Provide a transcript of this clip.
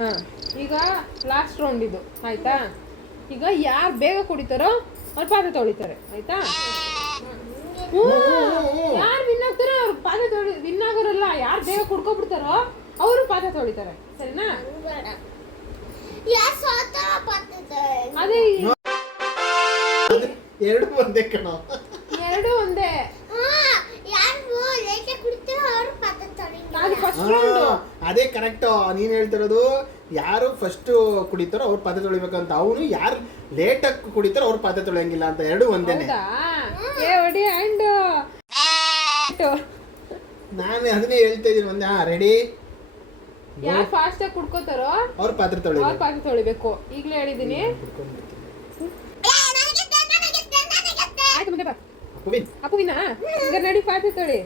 ಹಾಂ, ಈಗ last round ಇದು ಆಯ್ತಾ. ಈಗ ಯಾರು ಬೇಗ ಕುಡಿತಾರೋ ಅವ್ರು ಪಾತ್ರೆ ತೊಳಿತಾರೆ ಆಯ್ತಾ. ಯಾರು ವಿನ್ ಆಗ್ತಾರೋ ಅವ್ರು ಪಾತ್ರೆ ವಿನ್ ಆಗೋರಲ್ಲ, ಯಾರು ಬೇಗ ಕುಡ್ಕೊಬಿಡ್ತಾರೋ ಅವರು ಪಾತ್ರೆ ತೊಳಿತಾರೆ, ಸರಿನಾ? ಅದೇ ಎರಡು ಒಂದೇ ಕಣೋ, ಎರಡು ಒಂದೇ. ಅದು ಫಸ್ಟ್ ರೌಂಡ್. ಅದೇ ಕರೆಕ್ಟ್ ನೀನ್ ಹೇಳ್ತಿರೋದು. ಯಾರು ಫಸ್ಟ್ ಕುಡಿತಾರೋ ಅವ್ರು ಪಾತ್ರೆ ತೊಳಿಬೇಕಂತ, ಅವನು ಯಾರು ಲೇಟಾಗಿ ಕುಡಿತಾರೋ ಅವ್ರು ಪಾತ್ರೆ ತೊಳೆಯಂಗಿಲ್ಲ ಅಂತ. ಎರಡು ಒಂದೇನೆ. ನಾನು ಅದನ್ನೇ ಹೇಳ್ತಾ ಇದೀನಿ. ಒಂದೇ. ರೆಡಿ. ಯಾರು ಫಾಸ್ಟ್ ಆಗಿ ಕುಡ್ಕೋತಾರೋ ಅವ್ರು ಪಾತ್ರೆ ತೊಳಿಬೇಕು. ಈಗಲೇ ಹೇಳಿದೀನಿ. ಆಯ್ತು, ಮುಂದೆ ಬಾ. ಅಪ್ಪುವಿನ ಈಗ ನಡಿ ಪಾತ್ರೆ ತೊಳಿ.